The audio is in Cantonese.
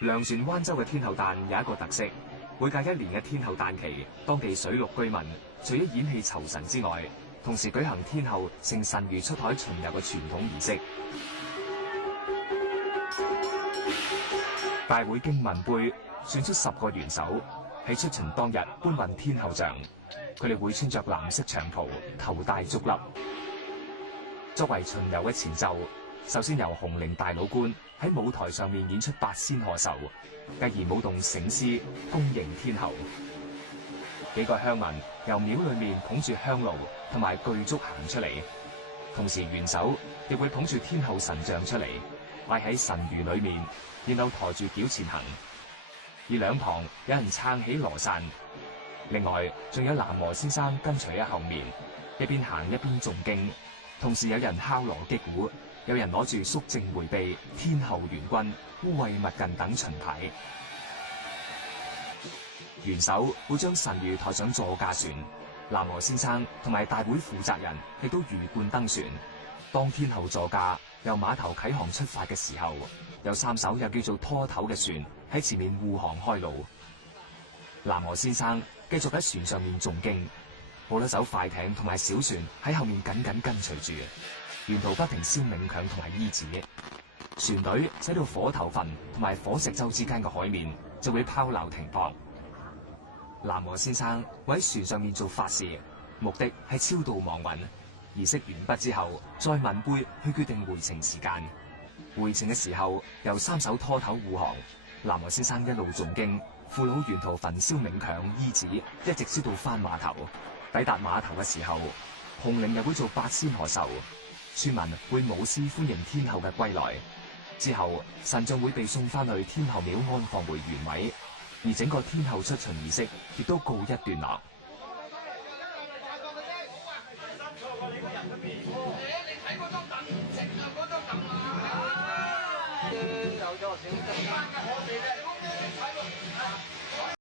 糧船灣州嘅天后誕有一個特色，每隔1年嘅天后誕期，當地水陸居民除咗演戲酬神之外，同時舉行天后乘神魚出海巡遊嘅傳統儀式。大會經文杯選出10個元首，喺出巡當日搬運天后像，佢哋會穿着藍色長袍，頭戴竹笠。作為巡遊嘅前奏，首先由紅伶大老倌喺舞台上面演出八仙賀壽，繼而舞動醒獅，恭迎天后。幾個鄉民由廟裏面捧住香爐同埋巨竹行出嚟，同時元首亦會捧住天后神像出嚟，擺喺神魚裏面，然後抬住轎前行。而兩旁有人撐起羅傘，另外仲有南無先生跟隨喺後面，一邊行一邊誦經。同時有人敲鑼擊鼓，有人攞住肅靜迴避、天后元君、污穢勿近等秦牌。元首會將神魚抬上座駕船，南無先生同埋大會負責人亦都魚貫登船。當天后座駕由碼頭啟航出發嘅時候，有3艘又叫做拖頭嘅船喺前面護航開路。南無先生繼續喺船上面誦經，好多艘快艇同埋小船喺後面緊緊跟隨住，沿途不停燒冥鏹同埋衣紙。船隊駛到火頭份同埋火石洲之間嘅海面，就會拋錨停泊。南無先生會喺船上面做法事，目的係超度亡魂。儀式完畢之後，再問杯去決定回程時間。回程嘅時候，由3艘拖頭護航，南無先生一路誦經，父老沿途焚燒冥鏹衣紙，一直燒到返碼頭。抵達碼頭嘅時候，紅伶又會做八仙賀壽，村民會舞獅歡迎天后嘅歸來。之後，神像會被送翻去天后廟安放回原位，而整個天后出巡儀式亦都告一段落。有咗小